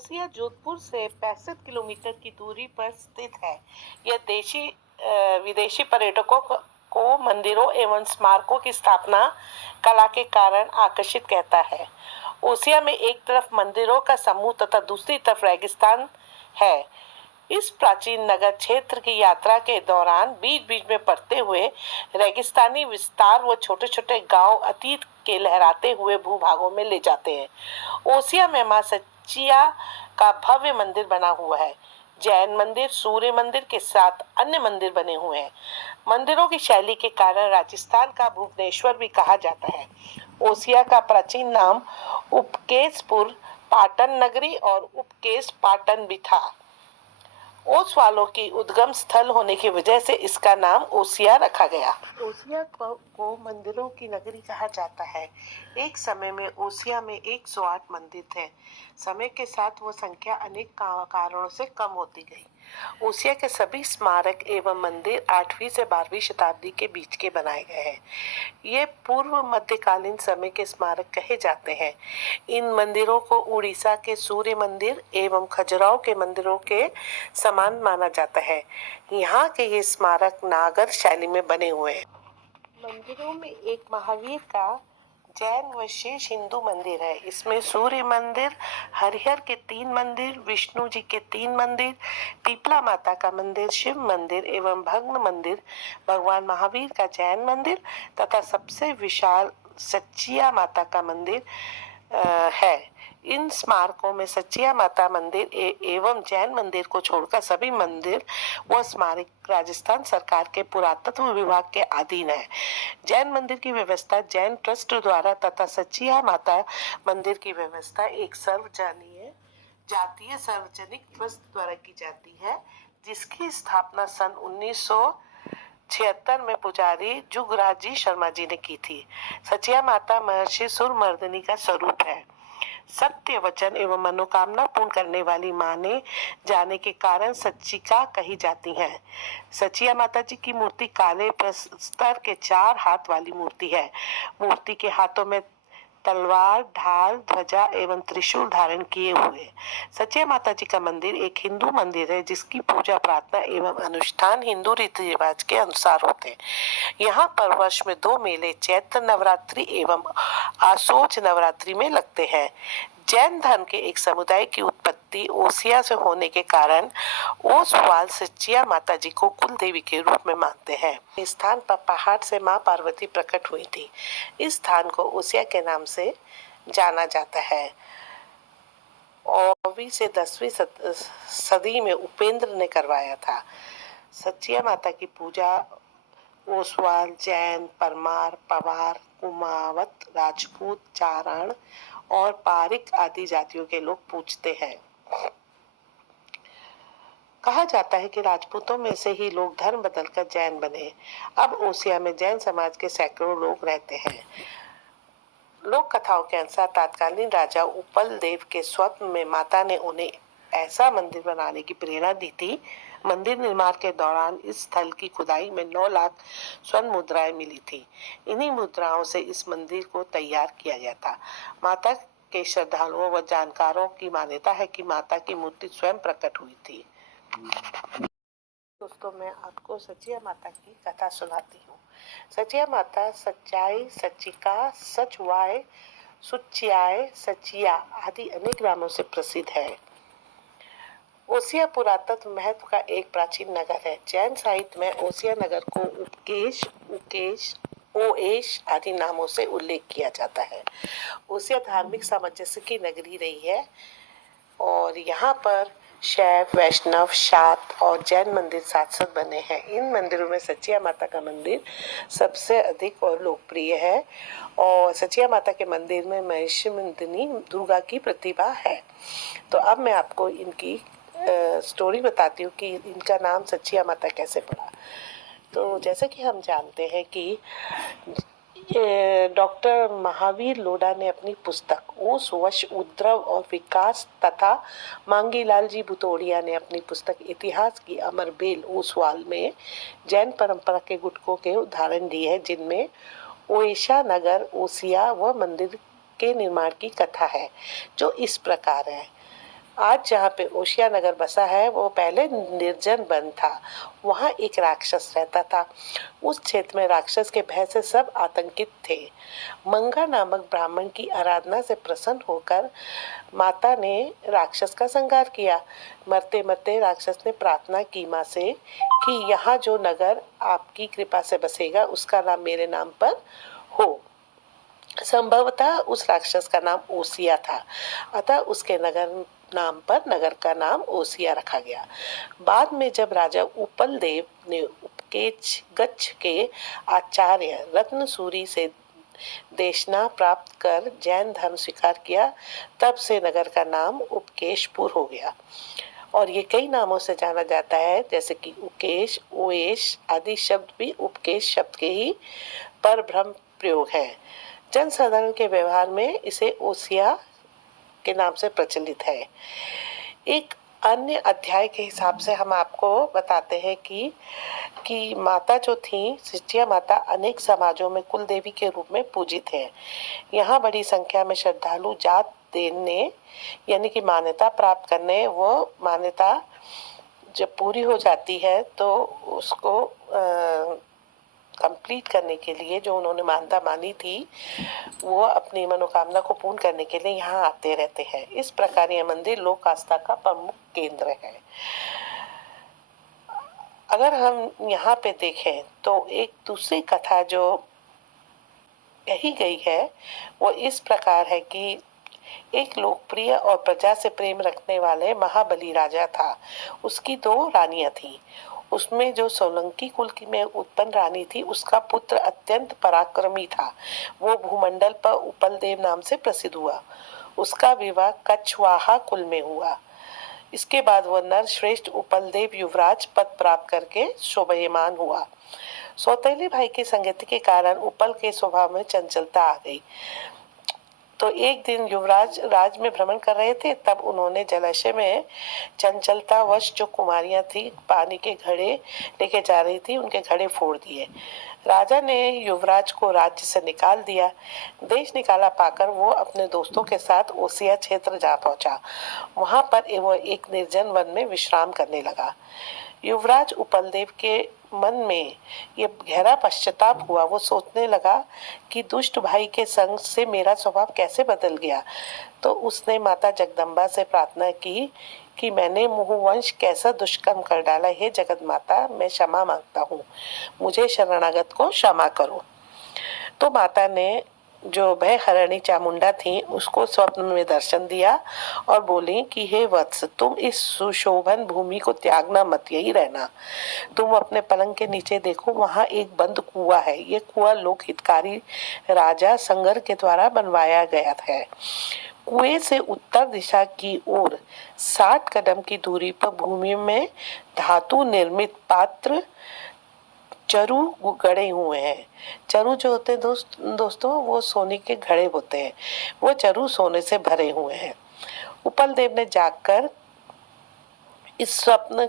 ओसिया जोधपुर से 65 किलोमीटर की दूरी पर स्थित है। यह देशी विदेशी पर्यटकों को मंदिरों एवं स्मारकों की स्थापना कला के कारण आकर्षित करता है। ओसिया में एक तरफ मंदिरों का समूह तथा दूसरी तरफ रेगिस्तान है। इस प्राचीन नगर क्षेत्र की यात्रा के दौरान बीच बीच में पड़ते हुए रेगिस्तानी विस्तार व छोटे छोटे गांव अतीत के लहराते हुए भूभागों में ले जाते हैं। ओसिया में मां सच्चिया का भव्य मंदिर बना हुआ है। जैन मंदिर, सूर्य मंदिर के साथ अन्य मंदिर बने हुए हैं। मंदिरों की शैली के कारण राजस्थान का भुवनेश्वर भी कहा जाता है। ओसिया का प्राचीन नाम उपकेशपुर पाटन नगरी और उपकेश पाटन भी था। ओस वालों की उद्गम स्थल होने की वजह से इसका नाम ओसिया रखा गया। ओसिया को मंदिरों की नगरी कहा जाता है। एक समय में ओसिया में 108 मंदिर थे। समय के साथ वो संख्या अनेक कारणों से कम होती गई। ओसिया के सभी स्मारक एवं मंदिर 8वीं से 12वीं शताब्दी के बीच के बनाए गए हैं। ये पूर्व मध्यकालीन समय के स्मारक कहे जाते हैं। इन मंदिरों को उड़ीसा के सूर्य मंदिर एवं खजुराहो के मंदिरों के समान माना जाता है। यहाँ के ये स्मारक नागर शैली में बने हुए हैं। मंदिरों में एक महावीर का जैन व शेष हिंदू मंदिर है। इसमें सूर्य मंदिर, हरिहर के 3 मंदिर, विष्णु जी के 3 मंदिर, पीपला माता का मंदिर, शिव मंदिर एवं भग्न मंदिर, भगवान महावीर का जैन मंदिर तथा सबसे विशाल सच्चिया माता का मंदिर है। इन स्मारकों में सच्चिया माता मंदिर एवं जैन मंदिर को छोड़कर सभी मंदिर व स्मारक राजस्थान सरकार के पुरातत्व विभाग के अधीन है। जैन मंदिर की व्यवस्था जैन ट्रस्ट द्वारा तथा सच्चिया माता मंदिर की व्यवस्था एक जातीय सार्वजनिक ट्रस्ट द्वारा की जाती है, जिसकी स्थापना सन 1976 में पुजारी जुगराजी शर्मा जी ने की थी। सच्चिया माता महर्षि सुरमर्दिनी का स्वरूप है। सत्य वचन एवं मनोकामना पूर्ण करने वाली माने जाने के कारण सच्चिका कही जाती हैं। सच्चिया माता जी की मूर्ति काले प्रस्तर के 4 हाथ वाली मूर्ति है। मूर्ति के हाथों में तलवार, ढाल, ध्वजा एवं त्रिशूल धारण किए हुए। सच्चिया माता जी का मंदिर एक हिंदू मंदिर है, जिसकी पूजा प्रार्थना एवं अनुष्ठान हिंदू रीति रिवाज के अनुसार होते हैं। यहाँ पर वर्ष में 2 मेले चैत्र नवरात्रि एवं आसोज नवरात्रि में लगते हैं। जैन धर्म के एक समुदाय की उत्पत्ति ओसिया से होने के कारण ओसवाल सच्चिया माता जी को कुल देवी के रूप में मानते हैं। इस स्थान पर पहाड़ से मां पार्वती प्रकट हुई थी। इस स्थान को ओसिया के नाम से जाना जाता है। 9वीं से 10वीं सदी में उपेंद्र ने करवाया था। सच्चिया माता की पूजा ओसवाल, जैन, परमार, पवार, कुमावत, राजपूत, चारण और पारिक आदि जातियों के लोग पूजते हैं। कहा जाता है कि राजपूतों में से ही लोग धर्म बदलकर जैन बने। अब ओसिया में जैन समाज के सैकड़ों लोग रहते हैं। लोक कथाओं के अनुसार तत्कालीन राजा उपल देव के स्वप्न में माता ने उन्हें ऐसा मंदिर बनाने की प्रेरणा दी थी। मंदिर निर्माण के दौरान इस स्थल की खुदाई में 9 लाख स्वर्ण मुद्राएं मिली थी। इन्हीं मुद्राओं से इस मंदिर को तैयार किया गया था। माता के श्रद्धालुओं व जानकारों की मान्यता है कि माता की मूर्ति स्वयं प्रकट हुई थी। दोस्तों, मैं आपको सच्चिया माता की कथा सुनाती हूँ। सच्चिया माता सच्चाई, सच्चिका, सचवाय, सुच्चियाय, सच्चिया आदि अनेक नामों से प्रसिद्ध है। ओसिया पुरातत्व महत्व का एक प्राचीन नगर है। जैन साहित्य में ओसिया नगर को उपकेश, उकेश, ओएश आदि नामों से उल्लेख किया जाता है। ओसिया धार्मिक सामंजस्य की नगरी रही है और यहाँ पर शैव, वैष्णव, शाक्त और जैन मंदिर साथ साथ बने हैं। इन मंदिरों में सच्चिया माता का मंदिर सबसे अधिक और लोकप्रिय है और सच्चिया माता के मंदिर में महिषमर्दिनी दुर्गा की प्रतिभा है। तो अब मैं आपको इनकी स्टोरी बताती हूँ कि इनका नाम सच्चिया माता कैसे पड़ा। तो जैसे कि हम जानते हैं कि डॉक्टर महावीर लोढ़ा ने अपनी पुस्तक ओस वश उद्रव और विकास तथा मांगीलाल जी बुतोड़िया ने अपनी पुस्तक इतिहास की अमर बेल ओसवाल में जैन परंपरा के गुटकों के उदाहरण दिए हैं, जिनमें ओएशा नगर, ओसिया व मंदिर के निर्माण की कथा है, जो इस प्रकार है। आज जहाँ पे ओशिया नगर बसा है वो पहले निर्जन वन था। वहाँ एक राक्षस रहता था। उस क्षेत्र में राक्षस के भय से सब आतंकित थे। मंगा नामक ब्राह्मण की आराधना से प्रसन्न होकर माता ने राक्षस का संहार किया। मरते मरते राक्षस ने प्रार्थना की माँ से कि यहाँ जो नगर आपकी कृपा से बसेगा उसका नाम मेरे नाम पर हो। संभवतः उस राक्षस का नाम ओसिया था, अतः उसके नगर का नाम ओसिया रखा गया। बाद में जब राजा उपल देव ने उपकेच गच्छ के आचार्य रत्नसूरी से देशना प्राप्त कर जैन धर्म स्वीकार किया, तब से नगर का नाम उपकेशपुर हो गया। और ये कई नामों से जाना जाता है, जैसे कि उकेश, ओएश आदि शब्द भी उपकेश शब्द के ही परभ्रम प्रयोग है। जनसाधारण के व्यवहार में इसे ओसिया के नाम से प्रचलित है। एक अन्य अध्याय के हिसाब से हम आपको बताते हैं कि माता जो थी सिचिया माता अनेक समाजों में कुल देवी के रूप में पूजित है। यहाँ बड़ी संख्या में श्रद्धालु जात देने यानी कि मान्यता प्राप्त करने, वो मान्यता जब पूरी हो जाती है तो उसको कंप्लीट करने के लिए जो उन्होंने मान्यता मानी थी वो अपनी मनोकामना को पूर्ण करने के लिए यहाँ आते रहते हैं। इस प्रकार यह मंदिर लोक आस्था का प्रमुख केंद्र है। अगर हम यहाँ पे देखें तो एक दूसरी कथा जो कही गई है वो इस प्रकार है कि एक लोकप्रिय और प्रजा से प्रेम रखने वाले महाबली राजा था। उसकी 2 रानियां थी। उसमें जो सोलंकी कुल की में उत्पन्न रानी थी उसका पुत्र अत्यंत पराक्रमी था। वो भूमंडल पर उपल देव नाम से प्रसिद्ध हुआ। उसका विवाह कछवाहा कुल में हुआ। इसके बाद वह नर श्रेष्ठ उपल देव युवराज पद प्राप्त करके शोभायमान हुआ। सौतेले भाई की संगति के कारण उपल के स्वभाव में चंचलता आ गई। तो एक दिन युवराज राज में भ्रमण कर रहे थे, तब उन्होंने जलाशय में चंचलतावश जो कुमारियां थी पानी के घड़े लेके जा रही थी, उनके घड़े फोड़ दिए। राजा ने युवराज को राज्य से निकाल दिया। देश निकाला पाकर वो अपने दोस्तों के साथ ओसिया क्षेत्र जा पहुंचा। वहां पर वो एक निर्जन वन में विश्राम करने लगा। युवराज उपलदेव के मन में ये गहरा पश्चाताप हुआ। वो सोचने लगा कि दुष्ट भाई के संग से मेरा स्वभाव कैसे बदल गया। तो उसने माता जगदम्बा से प्रार्थना की कि मैंने मुहुवंश कैसा दुष्कर्म कर डाला। हे जगत माता, मैं क्षमा मांगता हूँ, मुझे शरणागत को क्षमा करो। तो माता ने जो भय हरणी चामुंडा थी उसको स्वप्न में दर्शन दिया और बोली कि हे वत्स, तुम इस सुशोभन भूमि को त्यागना मत, यही रहना। तुम अपने पलंग के नीचे देखो, वहाँ एक बंद कुआं है। ये कुआं लोक हितकारी राजा संगर के द्वारा बनवाया गया है। कुएं से उत्तर दिशा की ओर 60 कदम की दूरी पर भूमि में धातु निर्मित पात्र चरु गड़े हुए हैं। चरु जो होते हैं दोस्तों वो सोने के घड़े होते हैं। वो चरु सोने से भरे हुए हैं। उपल देव ने जागकर इस स्वप्न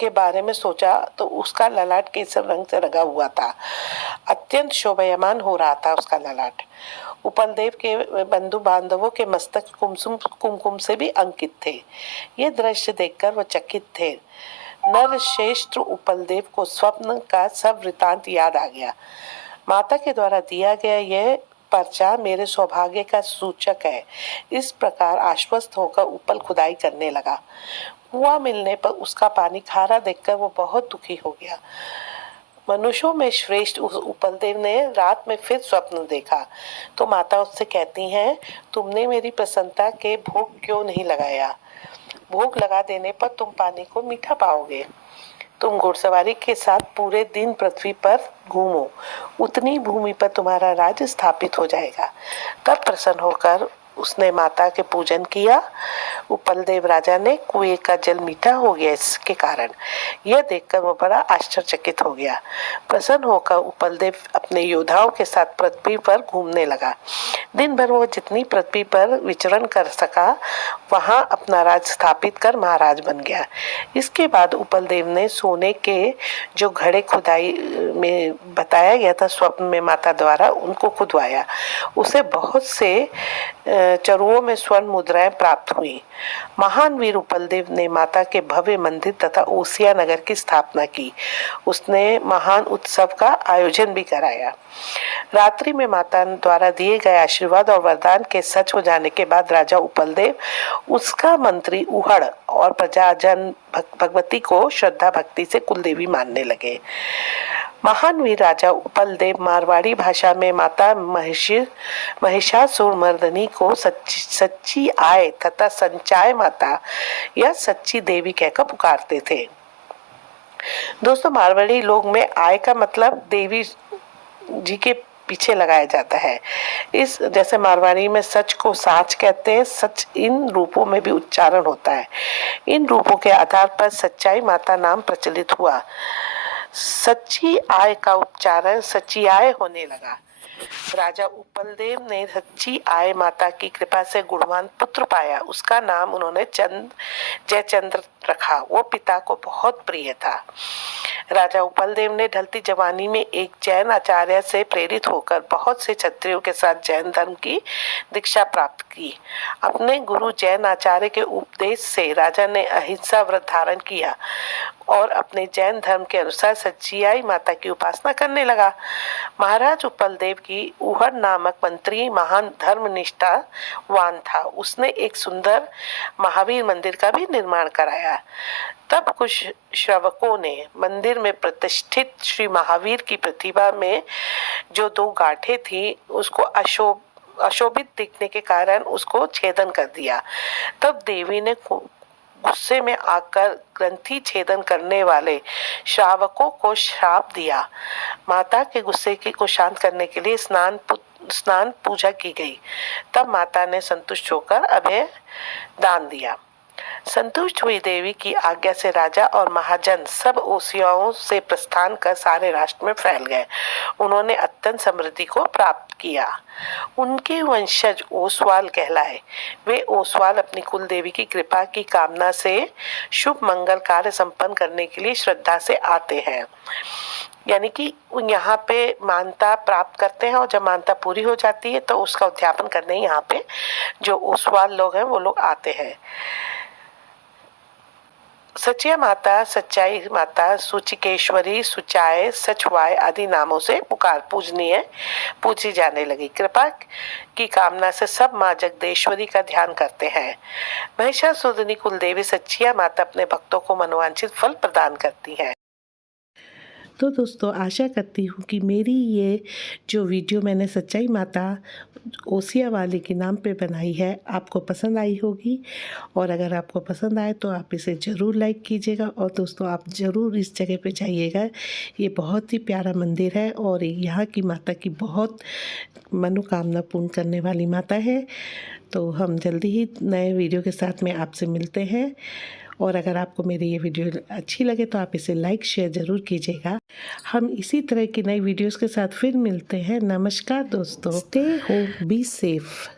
के बारे में सोचा तो उसका ललाट केसर रंग से रंगा हुआ था। अत्यंत शोभायमान हो रहा था उसका ललाट। उपल देव के बंधु बांधवों के मस्तक कुमकुम से भी अंकित थे। ये दृश्य देखकर वो चकित थे। नरश्रेष्ठ उपलदेव को स्वप्न का सब वृतांत याद आ गया। माता के द्वारा दिया गया यह पर्चा मेरे सौभाग्य का सूचक है। इस प्रकार आश्वस्त होकर उपल खुदाई करने लगा। कुआं मिलने पर उसका पानी खारा देखकर वो बहुत दुखी हो गया। मनुष्यों में श्रेष्ठ उस उपलदेव ने रात में फिर स्वप्न देखा तो माता उससे कहती हैं, तुमने मेरी प्रसन्नता के भोग क्यों नहीं लगाया? भोग लगा देने पर तुम पानी को मीठा पाओगे। तुम घुड़सवारी के साथ पूरे दिन पृथ्वी पर घूमो, उतनी भूमि पर तुम्हारा राज्य स्थापित हो जाएगा। तब प्रसन्न होकर उसने माता के पूजन किया। उपलदेव राजा ने कुएं का जल मीठा हो गया इसके कारण। यह देखकर वो बड़ा आश्चर्यचकित हो गया। प्रसन्न होकर उपलदेव अपने योद्धाओं के साथ पृथ्वी पर घूमने लगा। दिन भर वो जितनी पृथ्वी पर विचरण कर सका वहां अपना राज स्थापित कर महाराज बन गया। इसके बाद उपलदेव ने सोने के जो घड़े खुदाई में बताया गया था स्वप्न में माता द्वारा, उनको खुदवाया। उसे बहुत से चरुओं में स्वर्ण मुद्राएं प्राप्त हुई। महान वीर उपलदेव ने माता के भव्य मंदिर तथा ओसिया नगर की स्थापना की। उसने महान उत्सव का आयोजन भी कराया। रात्रि में माता द्वारा दिए गए आशीर्वाद और वरदान के सच हो जाने के बाद राजा उपलदेव, उसका मंत्री उहड़ और प्रजाजन भगवती को श्रद्धा भक्ति से कुलदेवी मानने लगे। महान वीर राजा उपलदेव मारवाड़ी भाषा में माता महिषासुरमर्दिनी को सच्ची आय तथा संचाय माता या सच्ची देवी कहकर पुकारते थे। दोस्तों, मारवाड़ी लोग में आय का मतलब देवी जी के पीछे लगाया जाता है। इस जैसे मारवाड़ी में सच को साच कहते हैं, सच इन रूपों में भी उच्चारण होता है। इन रूपों के आधार पर सच्चाई माता नाम प्रचलित हुआ। सच्ची आय का उच्चारण सच्ची आय होने लगा। राजा उपलदेव ने सच्ची आय माता की कृपा से गुणवान पुत्र पाया। उसका नाम उन्होंने जयचंद्र रखा। वो पिता को बहुत प्रिय था। राजा उपलदेव ने ढलती जवानी में एक जैन आचार्य से प्रेरित होकर बहुत से क्षत्रियों के साथ जैन धर्म की दीक्षा प्राप्त की। अपने गुरु जैन आचार्य के उपदेश से राजा ने अहिंसा व्रत धारण किया और अपने जैन धर्म के अनुसार सच्चियाई माता की उपासना करने लगा। महाराज उपलदेव की उहड़ नामक मंत्री महान धर्मनिष्ठावान था। उसने एक सुंदर महावीर मंदिर का भी निर्माण कराया। तब कुछ श्रावकों ने मंदिर में प्रतिष्ठित श्री महावीर की प्रतिभा में जो 2 गांठें थी उसको अशोभित दिखने के कारण उसको छेदन कर दिया। तब देवी ने गुस्से में आकर ग्रंथि छेदन करने वाले श्रावकों को श्राप दिया। माता के गुस्से को शांत करने के लिए स्नान पूजा की गई। तब माता ने संतुष्ट होकर अभय दान दिया। संतुष्ट हुई देवी की आज्ञा से राजा और महाजन सब ओसियाओं से प्रस्थान कर सारे राष्ट्र में फैल गए। उन्होंने अत्यंत समृद्धि को प्राप्त किया। उनके वंशज ओसवाल कहलाए। वे ओसवाल अपनी कुल देवी की कृपा की कामना से शुभ मंगल कार्य संपन्न करने के लिए श्रद्धा से आते हैं। यानी कि यहाँ पे मानता प्राप्त करते हैं और जब मानता पूरी हो जाती है तो उसका उद्यापन करने यहाँ पे जो ओसवाल लोग हैं वो लोग आते हैं। सच्चिया माता, सच्चाई माता, सूचिकेश्वरी, सुचाय, सचवाय आदि नामों से पूजी जाने लगी। कृपा की कामना से सब माँ जगदेश्वरी का ध्यान करते हैं। महिषासुरमर्दिनी कुलदेवी सच्चिया माता अपने भक्तों को मनोवांछित फल प्रदान करती है। तो दोस्तों, आशा करती हूँ कि मेरी ये जो वीडियो मैंने सच्चाई माता ओसिया वाली के नाम पे बनाई है आपको पसंद आई होगी। और अगर आपको पसंद आए तो आप इसे ज़रूर लाइक कीजिएगा। और दोस्तों, आप ज़रूर इस जगह पे जाइएगा। ये बहुत ही प्यारा मंदिर है और यहाँ की माता की बहुत मनोकामना पूर्ण करने वाली माता है। तो हम जल्दी ही नए वीडियो के साथ में आपसे मिलते हैं। और अगर आपको मेरी ये वीडियो अच्छी लगे तो आप इसे लाइक शेयर ज़रूर कीजिएगा। हम इसी तरह की नई वीडियोस के साथ फिर मिलते हैं। नमस्कार दोस्तों, स्टे होम, बी सेफ।